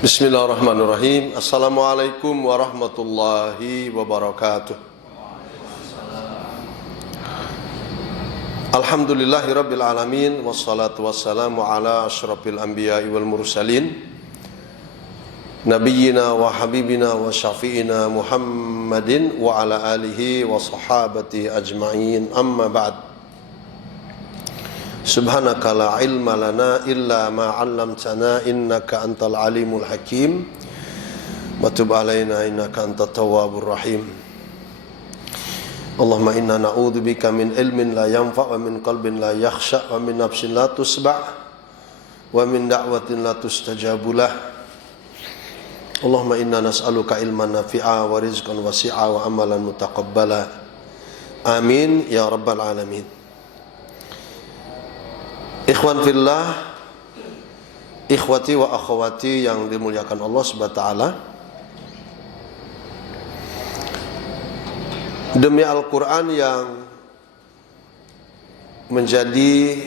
Bismillahirrahmanirrahim. Assalamualaikum warahmatullahi wabarakatuh. Alhamdulillahirabbil alamin wassalatu wassalamu ala asyrafil anbiya'i wal mursalin nabiyyina wa habibina wa syafi'ina Muhammadin wa ala alihi wa sahabati ajma'in, amma ba'd. Subhanaka la ilma lana illa ma 'allamtana innaka antal alimul hakim wa tub alaina innaka antat tawwabur rahim. Allahumma inna na'udzubika min ilmin la yanfa' wa min qalbin la yakhsha wa min nafsin la tusba' wa min da'watin la tustajabulah. Allahumma inna nas'aluka ilman nafi'a wa rizqan wasi'a wa amalan mutaqabbala. Amin ya rabbal alamin. Ikhwan fillah, ikhwati wa akhwati yang dimuliakan Allah Subhanahu wa taala. Demi Al-Qur'an yang menjadi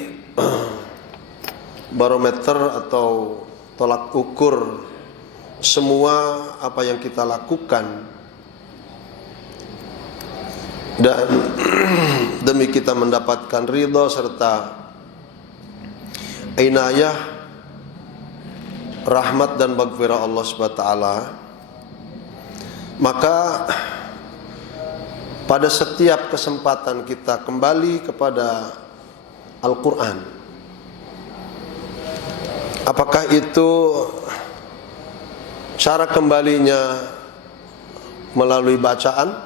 barometer atau tolak ukur semua apa yang kita lakukan, dan demi kita mendapatkan ridha serta inayah, rahmat dan maghfirah Allah Subhanahu wa taala, maka pada setiap kesempatan kita kembali kepada Al-Quran. Apakah itu cara kembalinya melalui bacaan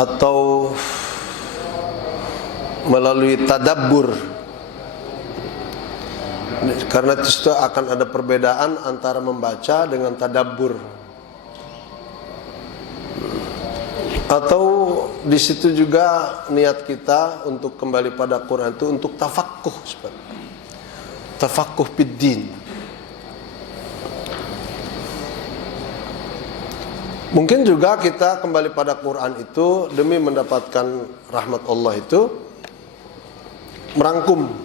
atau melalui tadabbur? Karena itu akan ada perbedaan antara membaca dengan tadabbur. Atau di situ juga niat kita untuk kembali pada Quran itu untuk tafaqquh, tafaqquh fiddin. Mungkin juga kita kembali pada Quran itu demi mendapatkan rahmat Allah itu merangkum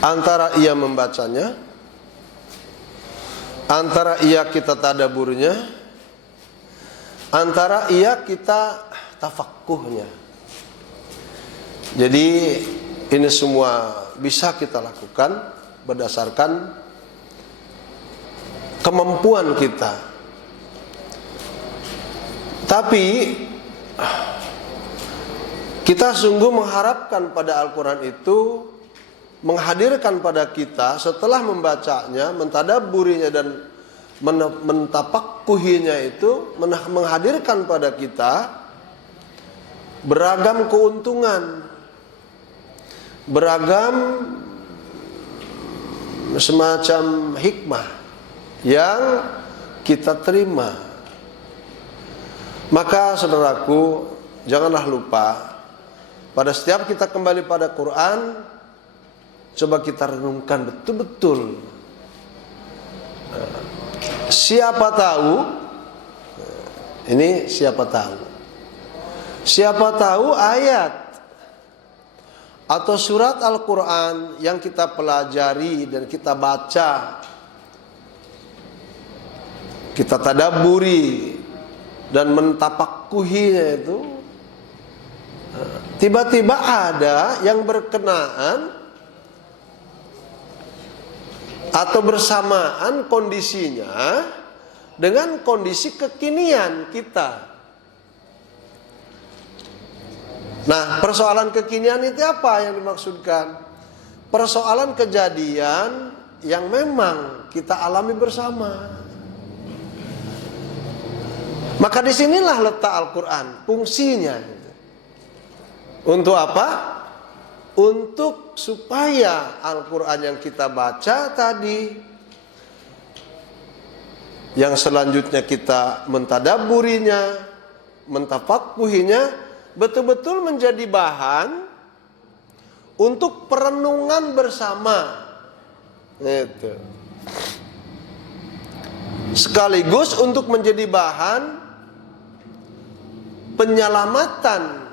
antara ia membacanya, antara ia kita tadaburnya, antara ia kita tafaqquhnya. Jadi ini semua bisa kita lakukan berdasarkan kemampuan kita. Tapi kita sungguh mengharapkan pada Al-Quran itu menghadirkan pada kita setelah membacanya, mentadabburinya dan mentafaqquhinya itu menghadirkan pada kita beragam keuntungan, beragam semacam hikmah yang kita terima. Maka saudaraku, janganlah lupa pada setiap kita kembali pada Quran, coba kita renungkan betul-betul. Siapa tahu, ini siapa tahu ayat atau surat Al-Quran yang kita pelajari dan kita baca, kita tadabburi dan mentafaqquhinya itu, tiba-tiba ada yang berkenaan atau bersamaan kondisinya dengan kondisi kekinian kita. Nah, persoalan kekinian itu apa yang dimaksudkan? Persoalan kejadian yang memang kita alami bersama. Maka disinilah letak Al-Quran, fungsinya. Untuk apa? Untuk supaya Al-Quran yang kita baca tadi, yang selanjutnya kita mentadabburinya, mentafaqquhinya, betul-betul menjadi bahan untuk perenungan bersama. Itu. Sekaligus untuk menjadi bahan penyelamatan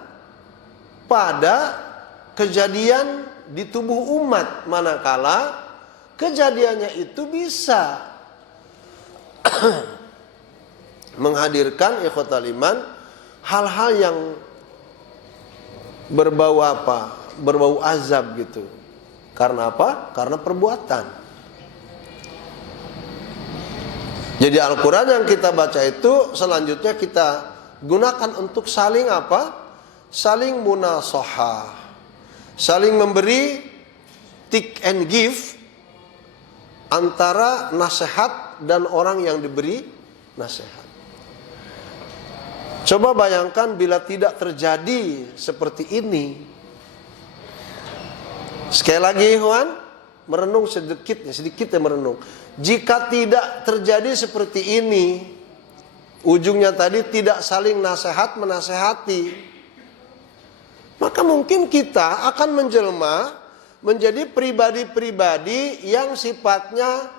pada kejadian di tubuh umat manakala kejadiannya itu bisa menghadirkan ikhwatal iman hal-hal yang berbau apa? Berbau azab gitu. Karena apa? Karena perbuatan. Jadi Al-Quran yang kita baca itu selanjutnya kita gunakan untuk saling apa? Saling munasohah, saling memberi take and give antara nasihat dan orang yang diberi nasihat. Coba bayangkan bila tidak terjadi seperti ini. Sekali lagi ikhwan, merenung sedikit ya merenung. Jika tidak terjadi seperti ini, ujungnya tadi tidak saling nasihat menasehati, maka mungkin kita akan menjelma menjadi pribadi-pribadi yang sifatnya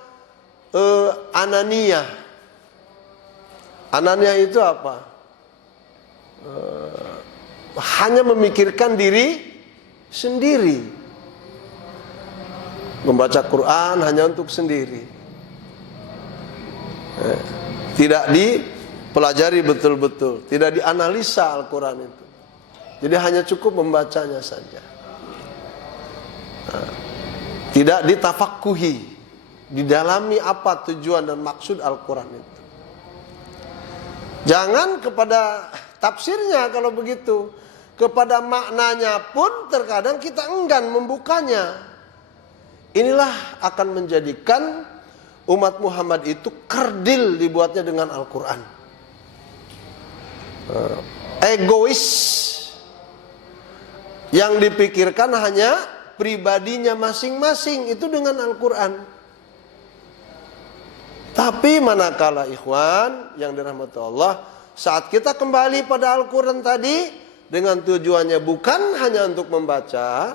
anania. Anania itu apa? Hanya memikirkan diri sendiri. Membaca Quran hanya untuk sendiri. Tidak dipelajari betul-betul, tidak dianalisa Al-Quran itu. Jadi hanya cukup membacanya saja. Tidak ditafakkuhi, didalami apa tujuan dan maksud Al-Quran itu. Jangan kepada tafsirnya kalau begitu, kepada maknanya pun terkadang kita enggan membukanya. Inilah akan menjadikan umat Muhammad itu kerdil dibuatnya dengan Al-Quran. Egois, yang dipikirkan hanya pribadinya masing-masing, itu dengan Al-Quran. Tapi manakala ikhwan yang dirahmati Allah, saat kita kembali pada Al-Quran tadi dengan tujuannya bukan hanya untuk membaca,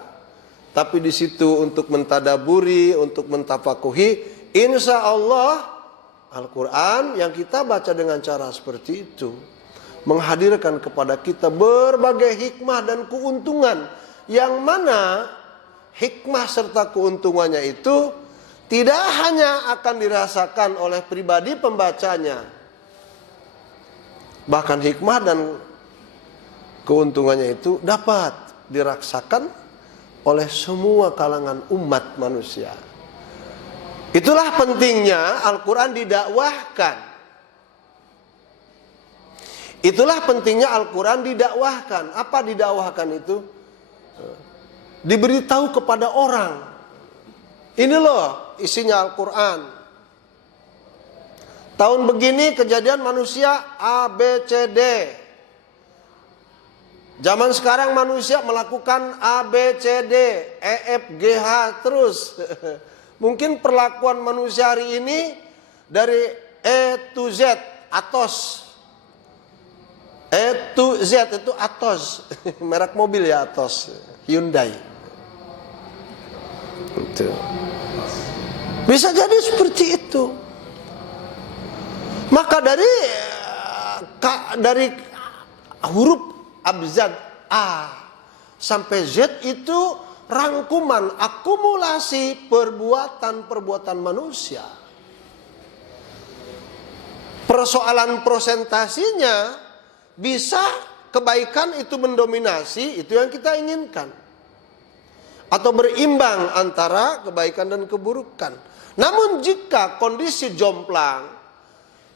tapi di situ untuk mentadaburi, untuk mentafakuhi, insya Allah Al-Quran yang kita baca dengan cara seperti itu menghadirkan kepada kita berbagai hikmah dan keuntungan, yang mana hikmah serta keuntungannya itu tidak hanya akan dirasakan oleh pribadi pembacanya, bahkan hikmah dan keuntungannya itu dapat dirasakan oleh semua kalangan umat manusia. Itulah pentingnya Al-Quran didakwahkan. Itulah pentingnya Al-Quran didakwahkan. Apa didakwahkan itu? Diberitahu kepada orang. Ini loh isinya Al-Quran. Tahun begini kejadian manusia A, B, C, D. Zaman sekarang manusia melakukan A, B, C, D, E, F, G, H terus. Mungkin perlakuan manusia hari ini dari E to Z, Atos. E to Z itu Atos. Merek mobil ya Atos, Hyundai. Itu. Bisa jadi seperti itu. Maka dari huruf abjad A sampai Z itu rangkuman akumulasi perbuatan-perbuatan manusia. Persoalan presentasinya bisa kebaikan itu mendominasi, itu yang kita inginkan, atau berimbang antara kebaikan dan keburukan. Namun jika kondisi jomplang,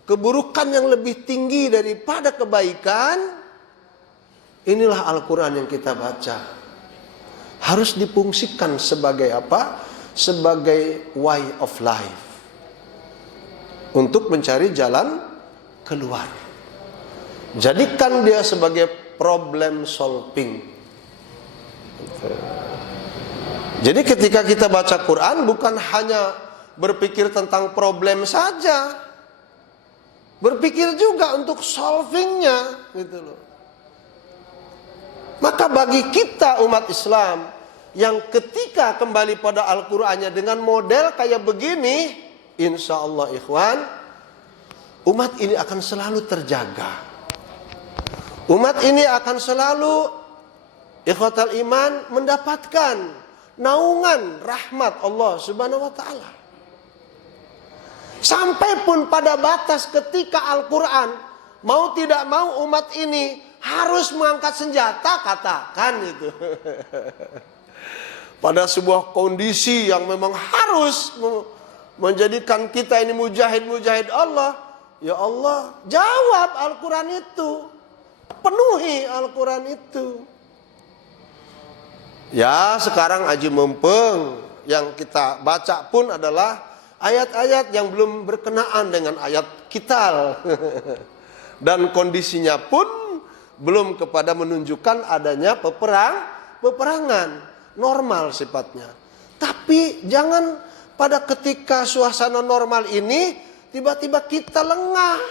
keburukan yang lebih tinggi daripada kebaikan, inilah Al-Quran yang kita baca harus difungsikan sebagai apa? Sebagai way of life, untuk mencari jalan keluar. Jadikan dia sebagai problem solving. Jadi ketika kita baca Quran bukan hanya berpikir tentang problem saja, berpikir juga untuk solvingnya, gitu loh. Maka bagi kita umat Islam yang ketika kembali pada Al-Qur'annya dengan model kayak begini, insya Allah ikhwan, umat ini akan selalu terjaga. Umat ini akan selalu ikhwatal iman mendapatkan naungan rahmat Allah Subhanahu wa taala. Sampai pun pada batas ketika Al-Quran mau tidak mau umat ini harus mengangkat senjata, katakan itu. Pada sebuah kondisi yang memang harus menjadikan kita ini mujahid-mujahid Allah. Ya Allah, jawab Al-Quran itu. Penuhi Al-Quran itu. Ya, sekarang aji mumpung yang kita baca pun adalah ayat-ayat yang belum berkenaan dengan ayat qital. Dan kondisinya pun belum kepada menunjukkan adanya peperangan. Normal sifatnya. Tapi jangan pada ketika suasana normal ini tiba-tiba kita lengah.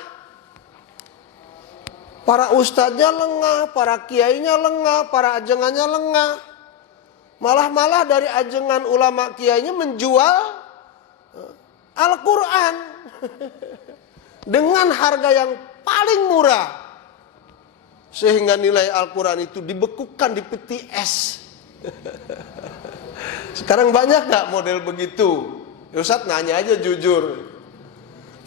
Para ustadznya lengah, para kiainya lengah, para ajengannya lengah. Malah dari ajengan ulama kiainya menjual Al-Quran dengan harga yang paling murah. Sehingga nilai Al-Quran itu dibekukan di peti es. Sekarang banyak gak model begitu? Ustadz nanya aja jujur.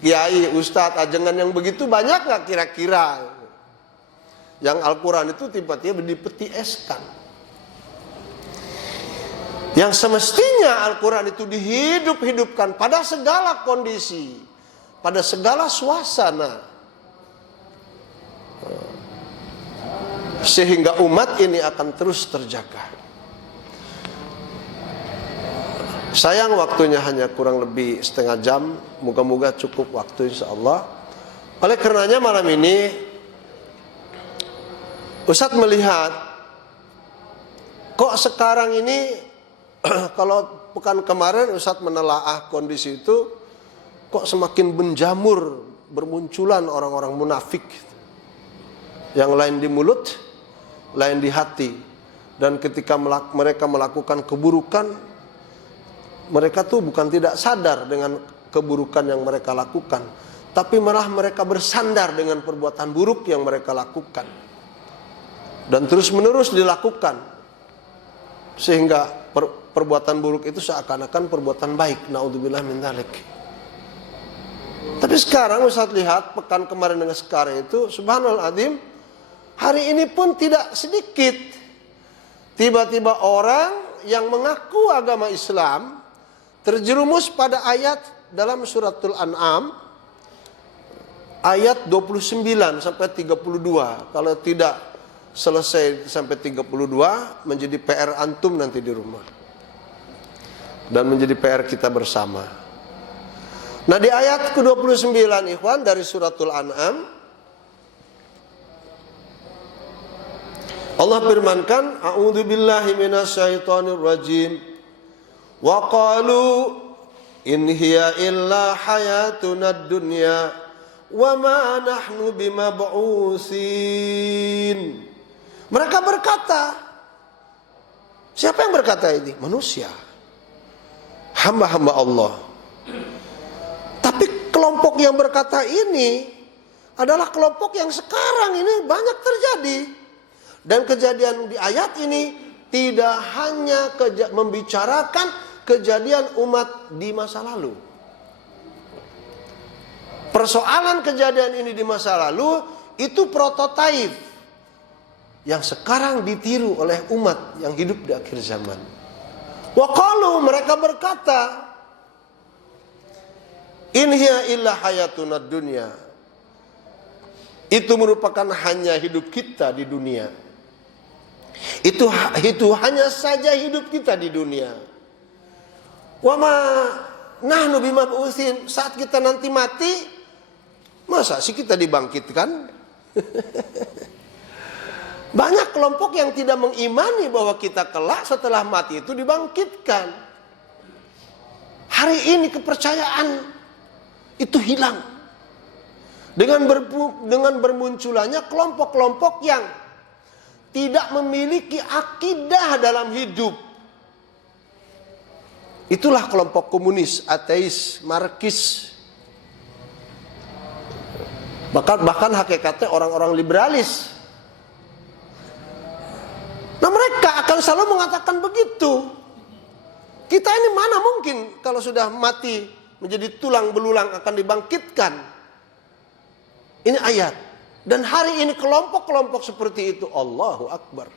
Kiai, ustadz, ajengan yang begitu banyak gak kira-kira? Yang Al-Quran itu tiba-tiba dipeti eskan. Yang semestinya Al-Quran itu dihidup-hidupkan pada segala kondisi, pada segala suasana. Sehingga umat ini akan terus terjaga. Sayang waktunya hanya kurang lebih setengah jam. Moga-moga cukup waktu insya-Allah. Oleh karenanya malam ini Ustadz melihat kok sekarang ini kalau pekan kemarin Ustadz menelaah kondisi itu, kok semakin menjamur bermunculan orang-orang munafik. Yang lain di mulut, lain di hati. Dan ketika mereka melakukan keburukan, mereka tuh bukan tidak sadar dengan keburukan yang mereka lakukan, tapi malah mereka bersandar dengan perbuatan buruk yang mereka lakukan. Dan terus menerus dilakukan. Sehingga perbuatan buruk itu seakan-akan perbuatan baik. Naudzubillah min dzalik. Tapi sekarang Ustaz lihat pekan kemarin dengan sekarang itu, subhanallah azim, hari ini pun tidak sedikit tiba-tiba orang yang mengaku agama Islam terjerumus pada ayat dalam suratul An'am ayat 29 sampai 32. Kalau tidak selesai sampai 32 menjadi PR antum nanti di rumah. Dan menjadi PR kita bersama. Nah, di ayat ke-29 ikhwan dari suratul An'am Allah firmankan, a'udzubillahi minasyaitonir rajim. Wa qalu in hiya illa hayatuna dunya wa ma nahnu bimab'usin. Mereka berkata, siapa yang berkata ini? Manusia, hamba-hamba Allah. Tapi kelompok yang berkata ini adalah kelompok yang sekarang ini banyak terjadi. Dan kejadian di ayat ini tidak hanya membicarakan kejadian umat di masa lalu. Persoalan kejadian ini di masa lalu itu prototipe yang sekarang ditiru oleh umat yang hidup di akhir zaman. Wa qalu, mereka berkata, in hiya illa hayatuna dunya. Itu merupakan hanya hidup kita di dunia. Itu hanya saja hidup kita di dunia. Wa ma nahnu bimab'utsin, saat kita nanti mati, masa sih kita dibangkitkan? Banyak kelompok yang tidak mengimani bahwa kita kelak setelah mati itu dibangkitkan. Hari ini kepercayaan itu hilang. Dengan bermunculannya kelompok-kelompok yang tidak memiliki akidah dalam hidup. Itulah kelompok komunis, ateis, marxis. Bahkan hakikatnya orang-orang liberalis. Nah, mereka akan selalu mengatakan begitu. Kita ini mana mungkin kalau sudah mati menjadi tulang belulang akan dibangkitkan. Ini ayat. Dan hari ini kelompok-kelompok seperti itu, Allahu Akbar,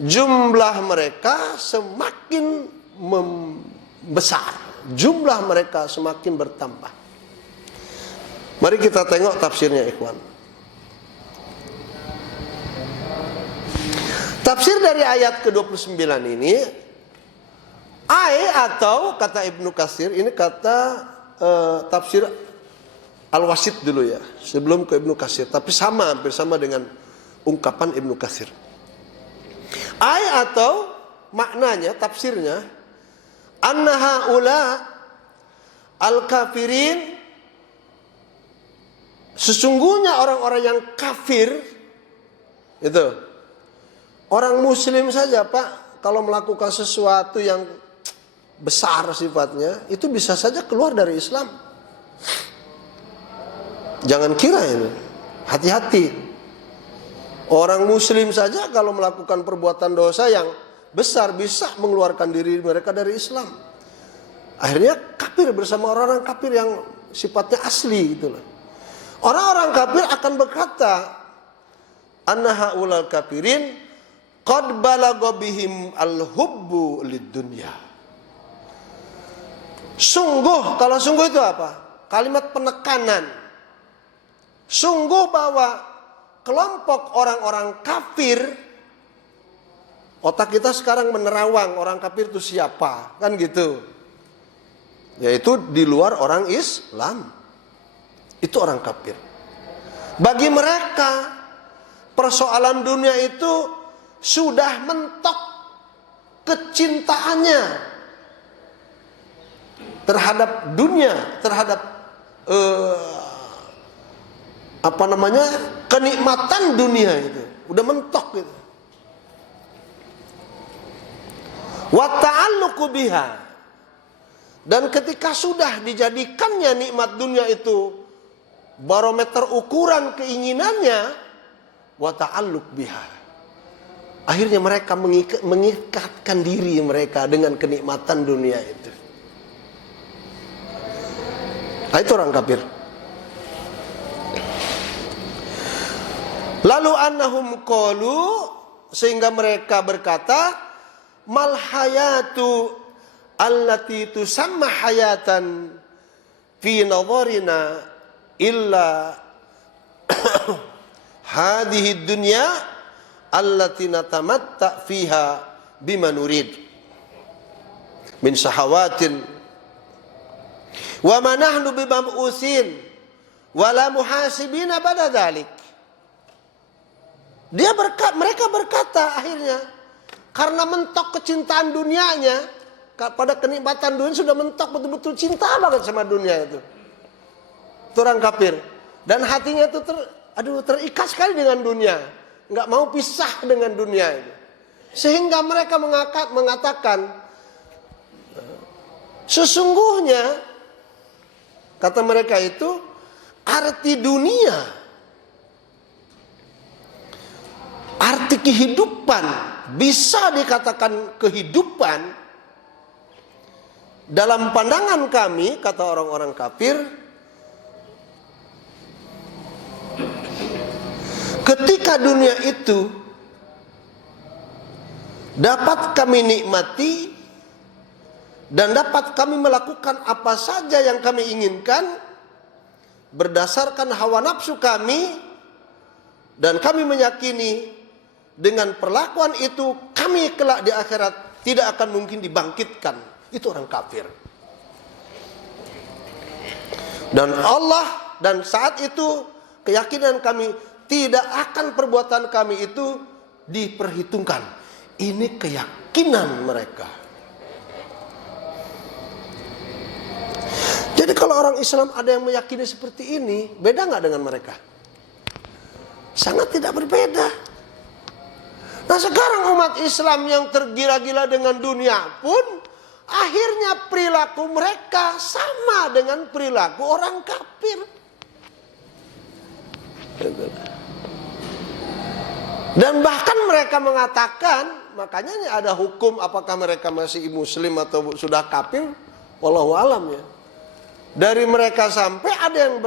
jumlah mereka semakin membesar, jumlah mereka semakin bertambah. Mari kita tengok tafsirnya, ikhwan. Tafsir dari ayat ke-29 ini, atau kata Ibnu Katsir, ini kata tafsir Al-Wasit dulu ya, sebelum ke Ibnu Katsir, tapi hampir sama dengan ungkapan Ibnu Katsir. Atau maknanya, tafsirnya, anna haula al-kafirin, sesungguhnya orang-orang yang kafir itu, orang muslim saja Pak, kalau melakukan sesuatu yang besar sifatnya, itu bisa saja keluar dari Islam. Jangan kira ini, hati-hati. Orang muslim saja kalau melakukan perbuatan dosa yang besar bisa mengeluarkan diri mereka dari Islam. Akhirnya kafir bersama orang-orang kafir yang sifatnya asli gitu loh. Orang-orang kafir akan berkata, anna haulal kafirin qad balagha bihim al-hubbu lid-dunya. Sungguh, kalau sungguh itu apa? Kalimat penekanan. Sungguh bahwa kelompok orang-orang kafir, otak kita sekarang menerawang, orang kafir itu siapa? Kan gitu. Yaitu di luar orang Islam. Itu orang kafir. Bagi mereka, persoalan dunia itu sudah mentok kecintaannya terhadap dunia, terhadap kenikmatan dunia itu udah mentok gitu. Wa ta'alluqu biha, dan ketika sudah dijadikannya nikmat dunia itu barometer ukuran keinginannya, wa ta'alluq biha, akhirnya mereka mengikatkan diri mereka dengan kenikmatan dunia itu. Itu orang kafir. Lalu annahum qalu, sehingga mereka berkata, mal hayatu allati tusamma hayatan fi nadharina illa hadhihi dunya allati natamatta fiha bima nurid min sahawatin wa ma nahnu bimab'usin wala muhasibina ba'da dzalik. Mereka berkata akhirnya, karena mentok kecintaan dunianya, pada kenikmatan dunia sudah mentok, betul-betul cinta banget sama dunia itu. Itu orang kafir. Dan hatinya itu terikat sekali dengan dunia, nggak mau pisah dengan dunia itu. Sehingga mereka mengatakan, sesungguhnya kata mereka itu, arti dunia, arti kehidupan, bisa dikatakan kehidupan dalam pandangan kami, kata orang-orang kafir, ketika dunia itu dapat kami nikmati dan dapat kami melakukan apa saja yang kami inginkan berdasarkan hawa nafsu kami, dan kami meyakini dengan perlakuan itu kami kelak di akhirat tidak akan mungkin dibangkitkan. Itu orang kafir. Dan Allah, dan saat itu keyakinan kami, tidak akan perbuatan kami itu diperhitungkan. Ini keyakinan mereka. Jadi kalau orang Islam ada yang meyakini seperti ini, beda nggak dengan mereka? Sangat tidak berbeda. Nah sekarang umat Islam yang tergila-gila dengan dunia pun akhirnya perilaku mereka sama dengan perilaku orang kafir. Dan bahkan mereka mengatakan, makanya ada hukum apakah mereka masih muslim atau sudah kafir, wallahu alam ya. Dari mereka sampai ada yang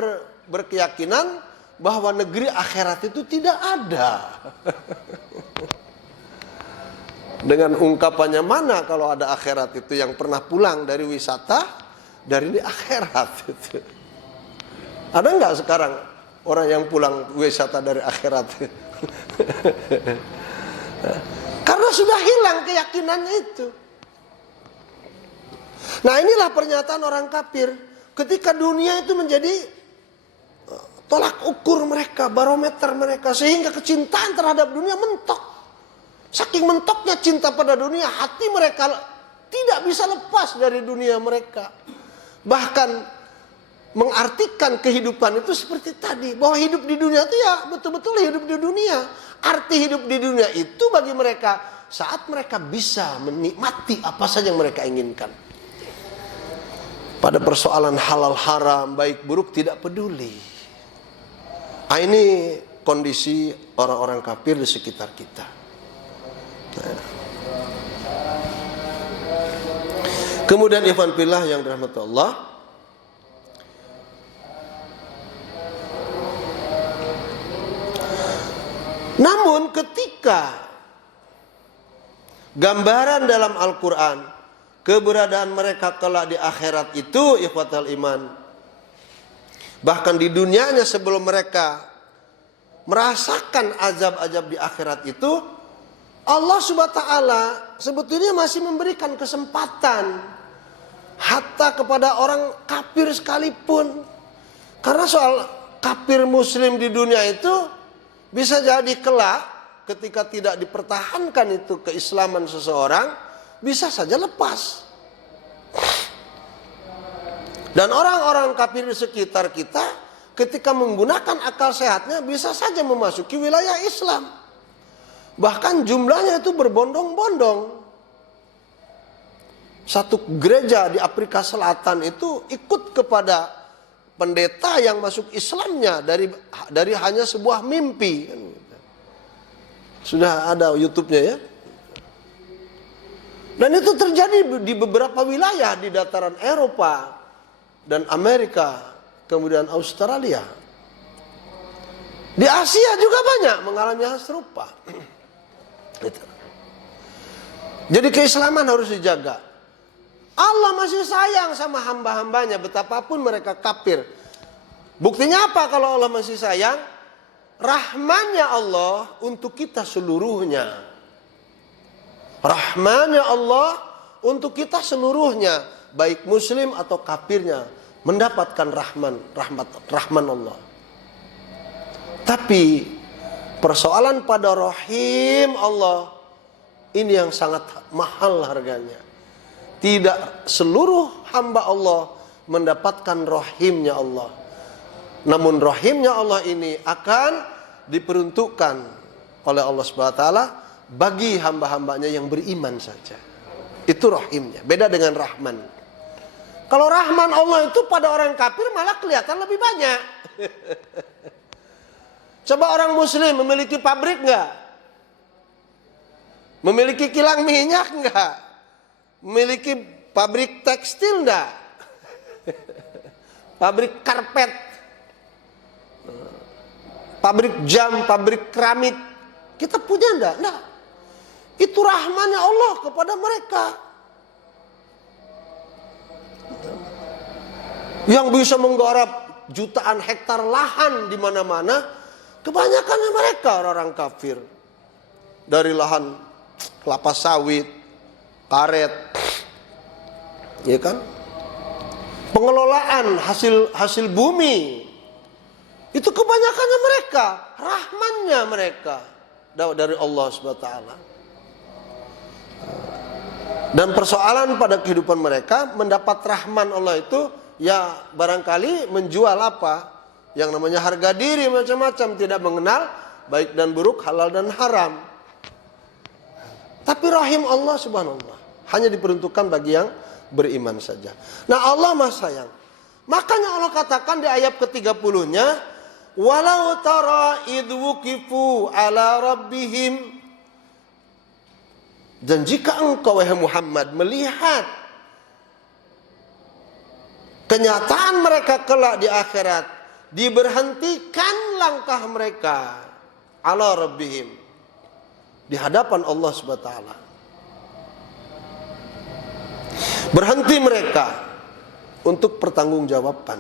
berkeyakinan bahwa negeri akhirat itu tidak ada. Dengan ungkapannya, mana kalau ada akhirat itu, yang pernah pulang dari wisata dari di akhirat itu. Ada nggak sekarang orang yang pulang wisata dari akhirat? Karena sudah hilang keyakinan itu. Nah, inilah pernyataan orang kafir ketika dunia itu menjadi tolak ukur mereka, barometer mereka, sehingga kecintaan terhadap dunia mentok. Saking mentoknya cinta pada dunia, hati mereka tidak bisa lepas dari dunia mereka. Bahkan mengartikan kehidupan itu seperti tadi, bahwa hidup di dunia itu ya betul-betul hidup di dunia. Arti hidup di dunia itu bagi mereka saat mereka bisa menikmati apa saja yang mereka inginkan. Pada persoalan halal haram, baik buruk tidak peduli. Nah, ini kondisi orang-orang kafir di sekitar kita. Kemudian ikhwan fillah yang dirahmati Allah, namun ketika gambaran dalam Al-Quran keberadaan mereka kelak di akhirat itu, ikhwatal iman, bahkan di dunianya sebelum mereka merasakan azab-azab di akhirat itu, Allah Subhanahu wa ta'ala sebetulnya masih memberikan kesempatan hatta kepada orang kafir sekalipun. Karena soal kafir muslim di dunia itu bisa jadi kelak ketika tidak dipertahankan itu keislaman seseorang, bisa saja lepas. Dan orang-orang kafir di sekitar kita ketika menggunakan akal sehatnya bisa saja memasuki wilayah Islam. Bahkan jumlahnya itu berbondong-bondong. Satu gereja di Afrika Selatan itu ikut kepada pendeta yang masuk Islamnya dari hanya sebuah mimpi. Sudah ada YouTube-nya ya. Dan itu terjadi di beberapa wilayah di dataran Eropa dan Amerika, kemudian Australia. Di Asia juga banyak mengalami hal serupa. Jadi keislaman harus dijaga. Allah masih sayang sama hamba-hambanya betapapun mereka kafir. Buktinya apa kalau Allah masih sayang? Rahmannya Allah untuk kita seluruhnya. Rahmannya Allah untuk kita seluruhnya, baik muslim atau kafirnya, mendapatkan rahman Allah. Tapi persoalan pada rahim Allah ini yang sangat mahal harganya. Tidak seluruh hamba Allah mendapatkan rahimnya Allah. Namun rahimnya Allah ini akan diperuntukkan oleh Allah Subhanahu wa taala bagi hamba-hambanya yang beriman saja. Itu rahimnya. Beda dengan rahman. Kalau rahman Allah itu pada orang kafir malah kelihatan lebih banyak. Coba orang muslim memiliki pabrik enggak? Memiliki kilang minyak enggak? Memiliki pabrik tekstil enggak? Pabrik karpet, pabrik jam, pabrik keramik. Kita punya enggak? Enggak. Itu rahmannya Allah kepada mereka. Yang bisa menggarap jutaan hektar lahan di mana-mana, kebanyakannya mereka orang kafir. Dari lahan kelapa sawit, karet, ya kan? Pengelolaan hasil bumi, itu kebanyakannya mereka, rahmannya mereka dari Allah SWT. Dan persoalan pada kehidupan mereka mendapat rahman Allah itu, ya barangkali menjual apa yang namanya harga diri macam-macam, tidak mengenal baik dan buruk, halal dan haram. Tapi rahim Allah subhanallah hanya diperuntukkan bagi yang beriman saja. Nah, Allah Maha sayang. Makanya Allah katakan di ayat ke-30-nya, walau tara idh wuqifu ala rabbihim. Dan jika engkau wahai Muhammad melihat kenyataan mereka kelak di akhirat, diberhentikan langkah mereka ala rabbihim, di hadapan Allah Subhanahu wa taala. Berhenti mereka untuk pertanggungjawaban.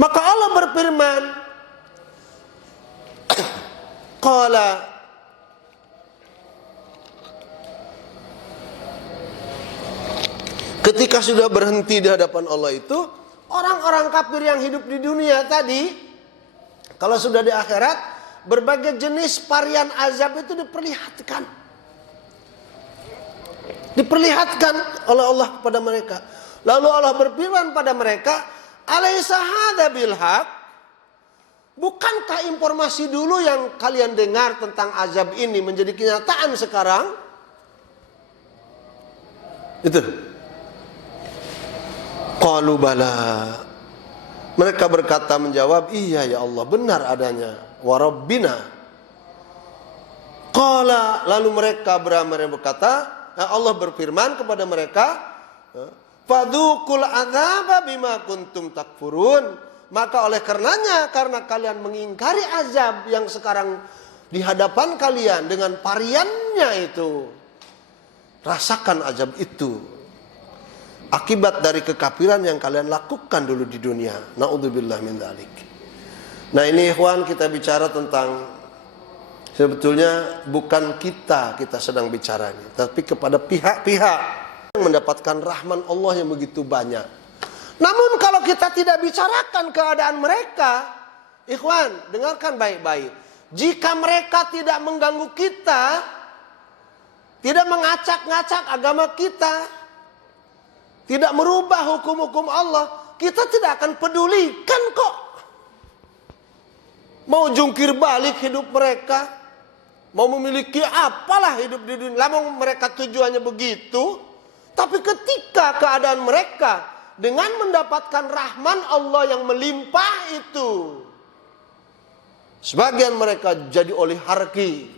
Maka Allah berfirman, qala, ketika sudah berhenti di hadapan Allah itu, orang-orang kafir yang hidup di dunia tadi, kalau sudah di akhirat, berbagai jenis varian azab itu diperlihatkan. Diperlihatkan oleh Allah kepada mereka. Lalu Allah berfirman pada mereka, alaysa hadza bil haq? Bukankah informasi dulu yang kalian dengar tentang azab ini menjadi kenyataan sekarang? Itu. Qalu bala. Mereka berkata menjawab, iya ya Allah, benar adanya. Wa rabbina. Qala, lalu mereka berkata, Allah berfirman kepada mereka, fadzuqul adzaba bima kuntum takfurun. Maka oleh karenanya, karena kalian mengingkari azab yang sekarang di hadapan kalian dengan variannya itu, rasakan azab itu akibat dari kekafiran yang kalian lakukan dulu di dunia. Naudzubillah min dzalik. Nah, ini ikhwan, kita bicara tentang, sebetulnya bukan kita sedang bicara ini, tapi kepada pihak-pihak yang mendapatkan rahman Allah yang begitu banyak. Namun kalau kita tidak bicarakan keadaan mereka, ikhwan, dengarkan baik-baik. Jika mereka tidak mengganggu kita, tidak mengacak-ngacak agama kita, tidak merubah hukum-hukum Allah, kita tidak akan pedulikan kok. Mau jungkir balik hidup mereka, mau memiliki apalah hidup di dunia, namun mereka tujuannya begitu. Tapi ketika keadaan mereka dengan mendapatkan rahman Allah yang melimpah itu, sebagian mereka jadi oligarki,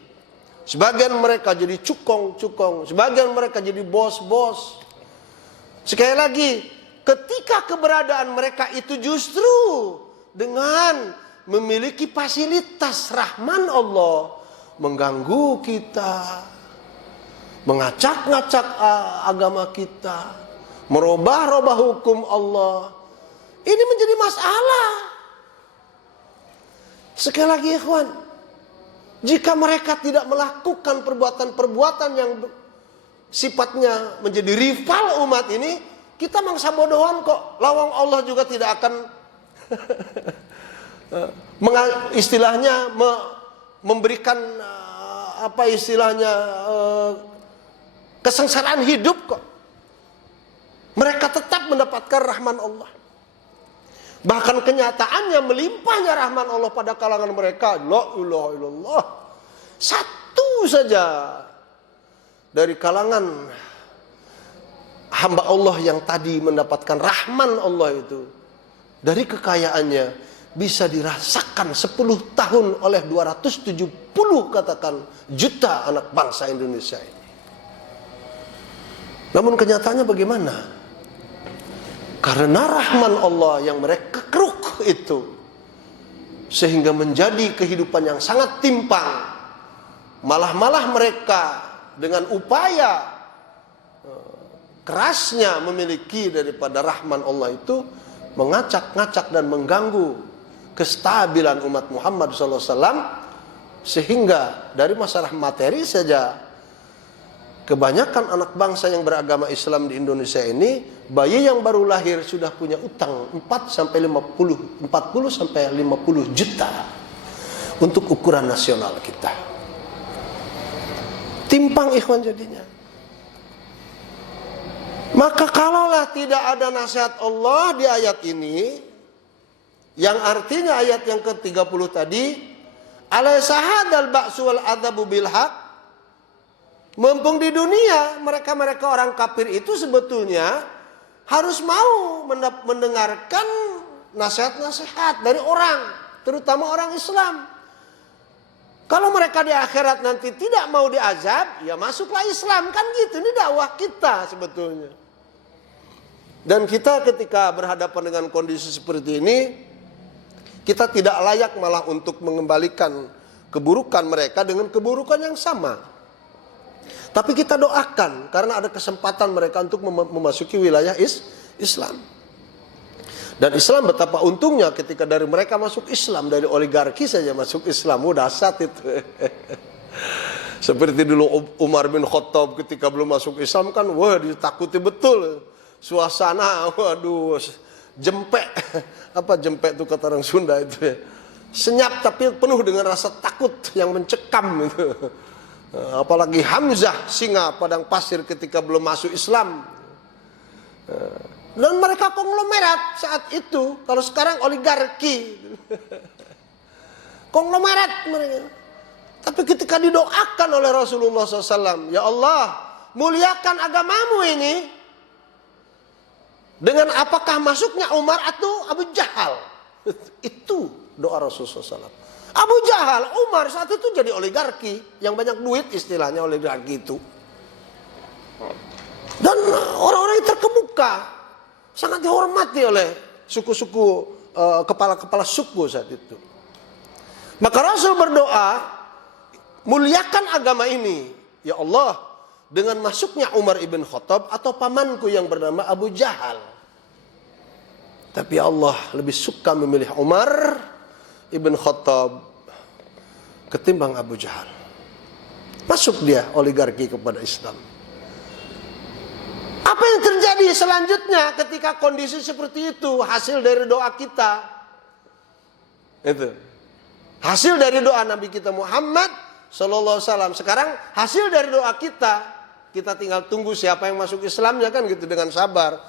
sebagian mereka jadi cukong-cukong, sebagian mereka jadi bos-bos. Sekali lagi, ketika keberadaan mereka itu justru dengan memiliki fasilitas rahman Allah, mengganggu kita, mengacak-ngacak agama kita, merubah-rubah hukum Allah, ini menjadi masalah. Sekali lagi ikhwan, jika mereka tidak melakukan perbuatan-perbuatan yang sifatnya menjadi rival umat ini, kita mangsa bodohan kok. Lawang Allah juga tidak akan istilahnya memberikan apa istilahnya kesengsaraan hidup kok. Mereka tetap mendapatkan rahman Allah. Bahkan kenyataannya melimpahnya rahman Allah pada kalangan mereka. La ilaha illallah. Satu saja dari kalangan hamba Allah yang tadi mendapatkan rahman Allah itu, dari kekayaannya bisa dirasakan 10 tahun oleh 270 katakan juta anak bangsa Indonesia ini. Namun kenyataannya bagaimana? Karena rahman Allah yang mereka keruk itu, sehingga menjadi kehidupan yang sangat timpang. Malah mereka dengan upaya kerasnya memiliki daripada rahman Allah itu, mengacak-ngacak dan mengganggu kestabilan umat Muhammad SAW, sehingga dari masalah materi saja, kebanyakan anak bangsa yang beragama Islam di Indonesia ini, bayi yang baru lahir sudah punya utang 40 sampai 50 juta untuk ukuran nasional kita. Timpang ikhwan jadinya. Maka kalaulah tidak ada nasihat Allah di ayat ini, yang artinya ayat yang ke-30 tadi, alaysa hadzal ba'su wal adzabu bil haq. Mumpung di dunia mereka orang kafir itu sebetulnya harus mau mendengarkan nasihat-nasihat dari orang, terutama orang Islam. Kalau mereka di akhirat nanti tidak mau diazab, ya masuklah Islam, kan gitu. Ini dakwah kita sebetulnya. Dan kita ketika berhadapan dengan kondisi seperti ini, kita tidak layak malah untuk mengembalikan keburukan mereka dengan keburukan yang sama. Tapi kita doakan karena ada kesempatan mereka untuk memasuki wilayah Islam. Dan Islam betapa untungnya ketika dari mereka masuk Islam, dari oligarki saja masuk Islam, dahsyat itu. Seperti dulu Umar bin Khattab ketika belum masuk Islam kan, wah ditakuti betul. Suasana, waduh, jempek. Apa jempek itu kata orang Sunda itu ya. Senyap tapi penuh dengan rasa takut yang mencekam itu. Apalagi Hamzah, singa padang pasir ketika belum masuk Islam. Dan mereka konglomerat saat itu. Kalau sekarang oligarki. Konglomerat mereka. Tapi ketika didoakan oleh Rasulullah SAW, ya Allah, muliakan agamamu ini. Dengan apakah masuknya Umar atau Abu Jahal? Itu doa Rasulullah SAW. Abu Jahal, Umar saat itu jadi oligarki. Yang banyak duit istilahnya oligarki itu. Dan orang-orang yang terkemuka. Sangat dihormati oleh suku-suku, kepala-kepala suku saat itu. Maka Rasul berdoa, muliakan agama ini. Ya Allah, dengan masuknya Umar ibn Khattab atau pamanku yang bernama Abu Jahal. Tapi Allah lebih suka memilih Umar ibn Khattab ketimbang Abu Jahal. Masuk dia oligarki kepada Islam. Apa yang terjadi selanjutnya ketika kondisi seperti itu? Hasil dari doa kita. Itu. Hasil dari doa Nabi kita Muhammad Sallallahu Alaihi Wasallam. Sekarang hasil dari doa kita, kita tinggal tunggu siapa yang masuk Islamnya kan gitu dengan sabar.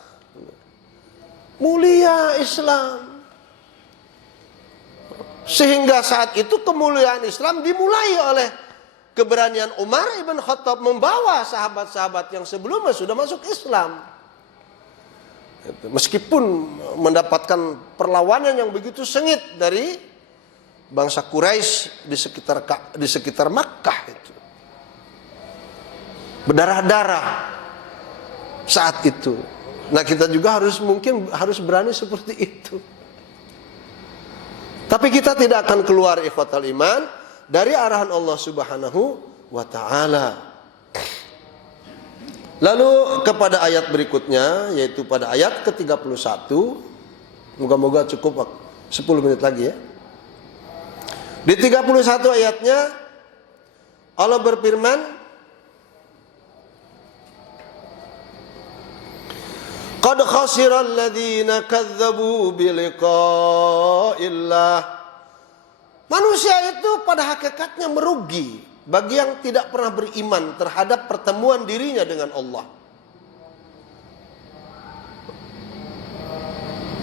Mulia Islam. Sehingga saat itu kemuliaan Islam dimulai oleh keberanian Umar ibn Khattab membawa sahabat-sahabat yang sebelumnya sudah masuk Islam. Meskipun mendapatkan perlawanan yang begitu sengit dari bangsa Quraisy di sekitar Makkah itu. Berdarah-darah saat itu. Nah, kita juga harus berani seperti itu. Tapi kita tidak akan keluar ikhwatal iman dari arahan Allah Subhanahu wa taala. Lalu kepada ayat berikutnya, yaitu pada ayat ke-31. Moga-moga cukup 10 menit lagi ya. Di 31 ayatnya Allah berfirman, qad khasiral ladzina kadzdzabu biliqa'illah. Manusia itu pada hakikatnya merugi bagi yang tidak pernah beriman terhadap pertemuan dirinya dengan Allah.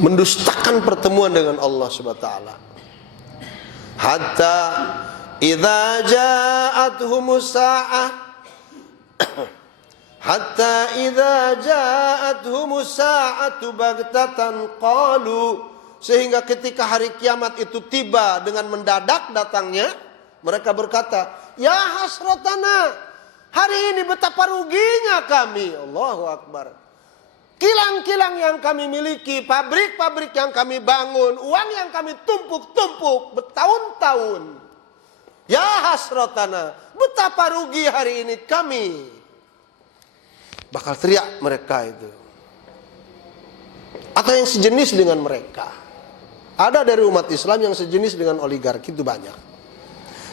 Mendustakan pertemuan dengan Allah Subhanahu wa taala. Hatta idza ja'atuhumus sa'ah hatta idza ja'atuhumus sa'atu baghtatan qalu, sehingga ketika hari kiamat itu tiba dengan mendadak datangnya, mereka berkata, ya hasratana, hari ini betapa ruginya kami. Allahu Akbar. Kilang-kilang yang kami miliki, pabrik-pabrik yang kami bangun, uang yang kami tumpuk-tumpuk bertahun-tahun. Ya hasratana, betapa rugi hari ini kami. Bakal teriak mereka itu. Atau yang sejenis dengan mereka. Ada dari umat Islam yang sejenis dengan oligarki itu banyak.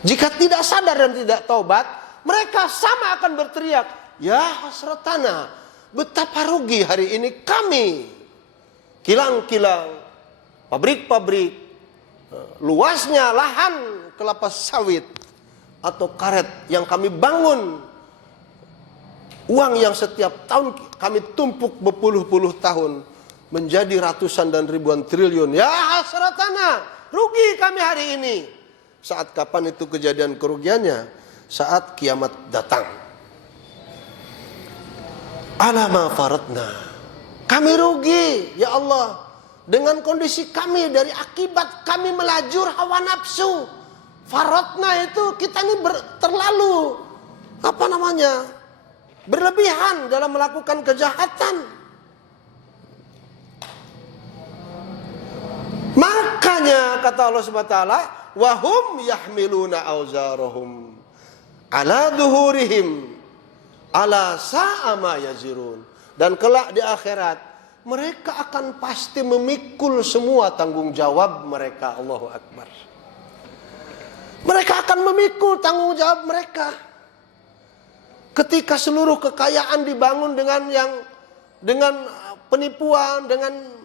Jika tidak sadar dan tidak taubat, mereka sama akan berteriak, ya hasratana, betapa rugi hari ini kami. Kilang-kilang, pabrik-pabrik, luasnya lahan kelapa sawit atau karet yang kami bangun, uang yang setiap tahun kami tumpuk berpuluh-puluh tahun menjadi ratusan dan ribuan triliun. Ya hasratana, rugi kami hari ini. Saat kapan itu kejadian kerugiannya? Saat kiamat datang. Alama faradna, kami rugi ya Allah dengan kondisi kami dari akibat kami melajur hawa nafsu. Faradna itu kita ini terlalu berlebihan dalam melakukan kejahatan. Makanya kata Allah Subhanahu wa taala, wa hum yahmiluna auzarahum ala duhurihim ala sa'a ma yazirun. Dan kelak di akhirat mereka akan pasti memikul semua tanggung jawab mereka. Allahu Akbar. Mereka akan memikul tanggung jawab mereka. Ketika seluruh kekayaan dibangun dengan penipuan, dengan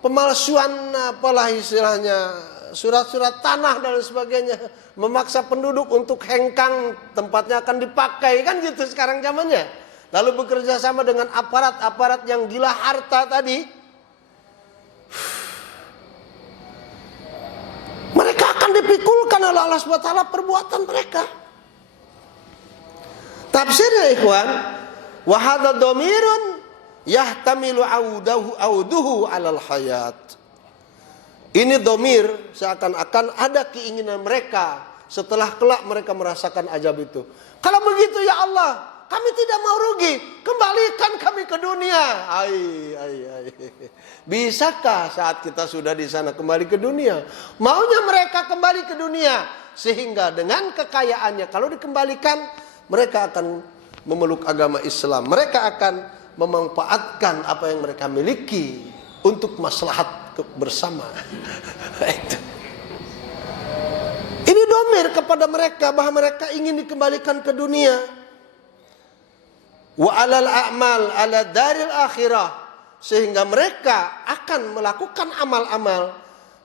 pemalsuan, apalah istilahnya, surat-surat tanah dan sebagainya, memaksa penduduk untuk hengkang tempatnya akan dipakai, kan gitu sekarang zamannya. Lalu bekerja sama dengan aparat-aparat yang gila harta tadi, mereka akan dipikulkan oleh Allah SWT perbuatan mereka. Tafsirnya ikhwan, wa hadza dhamirun yahtamilu auduhu alal hayat. Ini domir seakan-akan ada keinginan mereka setelah kelak mereka merasakan azab itu. Kalau begitu ya Allah, kami tidak mau rugi, kembalikan kami ke dunia. Bisakah saat kita sudah di sana kembali ke dunia? Maunya mereka kembali ke dunia, sehingga dengan kekayaannya kalau dikembalikan, mereka akan memeluk agama Islam. Mereka akan memanfaatkan apa yang mereka miliki untuk maslahat bersama. Ini domir kepada mereka bahwa mereka ingin dikembalikan ke dunia. Wa alal a'mal ala daril akhirah, sehingga mereka akan melakukan amal-amal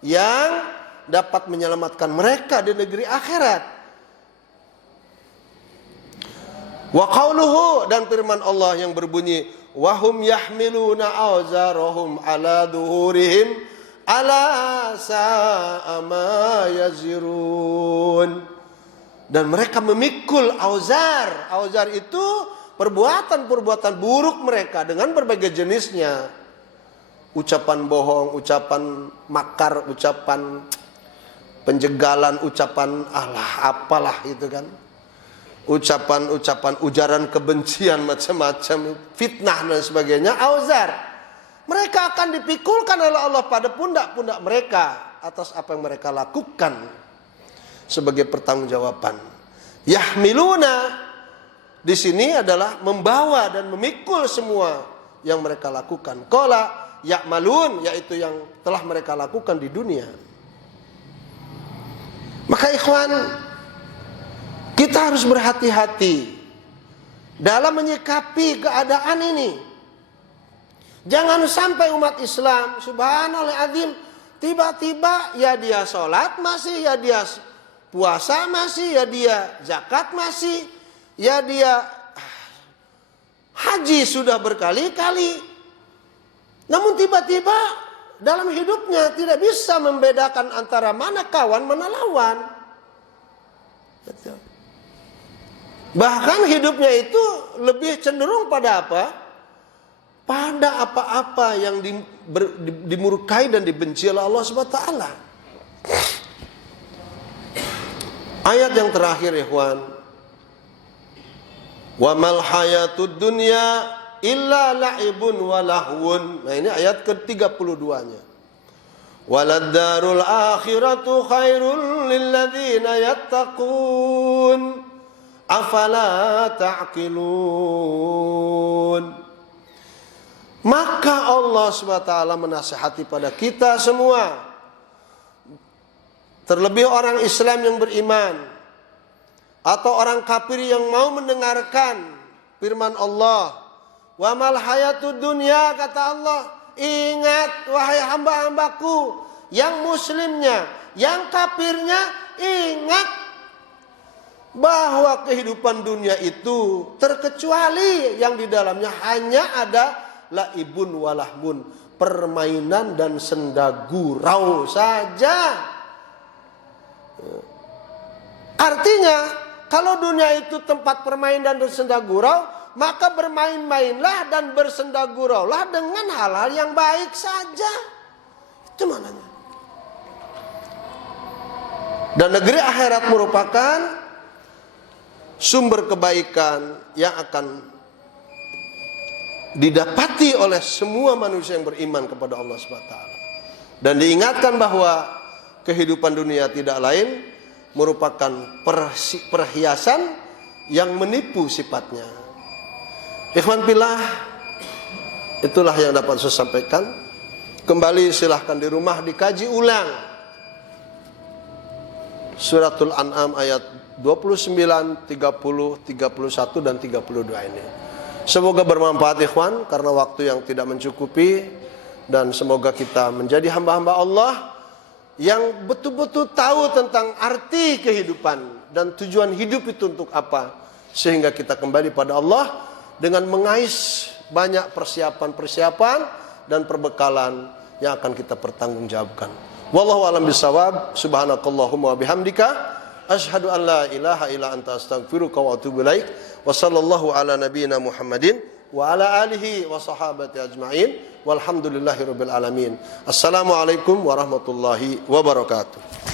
yang dapat menyelamatkan mereka di negeri akhirat. Wa qauluhu, dan firman Allah yang berbunyi, wa hum yahmiluna awzarahum ala duhurihim ala sa'a ma yazirun. Dan mereka memikul auzar. Auzar itu perbuatan-perbuatan buruk mereka dengan berbagai jenisnya. Ucapan bohong, ucapan makar, ucapan penjegalan, ucapan apalah itu kan. Ucapan-ucapan ujaran kebencian macam-macam, fitnah dan sebagainya, auzar. Mereka akan dipikulkan oleh Allah pada pundak-pundak mereka atas apa yang mereka lakukan sebagai pertanggungjawaban. Yahmiluna di sini adalah membawa dan memikul semua yang mereka lakukan. Qala ya'malun, yaitu yang telah mereka lakukan di dunia. Maka ikhwan, kita harus berhati-hati dalam menyikapi keadaan ini. Jangan sampai umat Islam, subhanallah azim, tiba-tiba ya dia sholat masih, ya dia puasa masih, ya dia zakat masih, ya dia haji sudah berkali-kali. Namun tiba-tiba dalam hidupnya tidak bisa membedakan antara mana kawan, mana lawan. Betul. Bahkan hidupnya itu lebih cenderung pada apa? Pada apa-apa yang dimurkai dan dibenci oleh Allah SWT. Ayat yang terakhir ikhwan, wa mal hayatud dunya illa la'ibun wa lahwun. Nah ini ayat ke-32-nya. Walad darul akhiratu khairul lilladzina yattaqun afala ta'qilun. Maka Allah SWT menasihati pada kita semua, terlebih orang Islam yang beriman atau orang kafir yang mau mendengarkan firman Allah. Wa mal hayatud dunya, kata Allah, ingat wahai hamba-hambaku, yang muslimnya, yang kafirnya, ingat bahwa kehidupan dunia itu terkecuali yang di dalamnya hanya ada laibun walahmun, permainan dan senda gurau saja. Artinya kalau dunia itu tempat permainan dan senda gurau, maka bermain-mainlah dan bersenda guraulah dengan hal-hal yang baik saja. Itu maknanya. Dan negeri akhirat merupakan sumber kebaikan yang akan didapati oleh semua manusia yang beriman kepada Allah SWT. Dan diingatkan bahwa kehidupan dunia tidak lain merupakan perhiasan yang menipu sifatnya. Ikhwan fillah, itulah yang dapat saya sampaikan. Kembali silahkan di rumah dikaji ulang Suratul An'am ayat 29, 30, 31 dan 32 ini. Semoga bermanfaat ikhwan, karena waktu yang tidak mencukupi, dan semoga kita menjadi hamba-hamba Allah yang betul-betul tahu tentang arti kehidupan dan tujuan hidup itu untuk apa, sehingga kita kembali pada Allah dengan mengais banyak persiapan-persiapan dan perbekalan yang akan kita pertanggungjawabkan. Wallahu a'lam bishawab. Subhanakallahumma wa bihamdika asyhadu an la ilaha illa anta astaghfiruka wa atubu ilaik. Wa sallallahu ala nabiyyina Muhammadin wa ala alihi wa sahabati ajma'in. Walhamdulillahirabbil alamin. Assalamualaikum warahmatullahi wabarakatuh.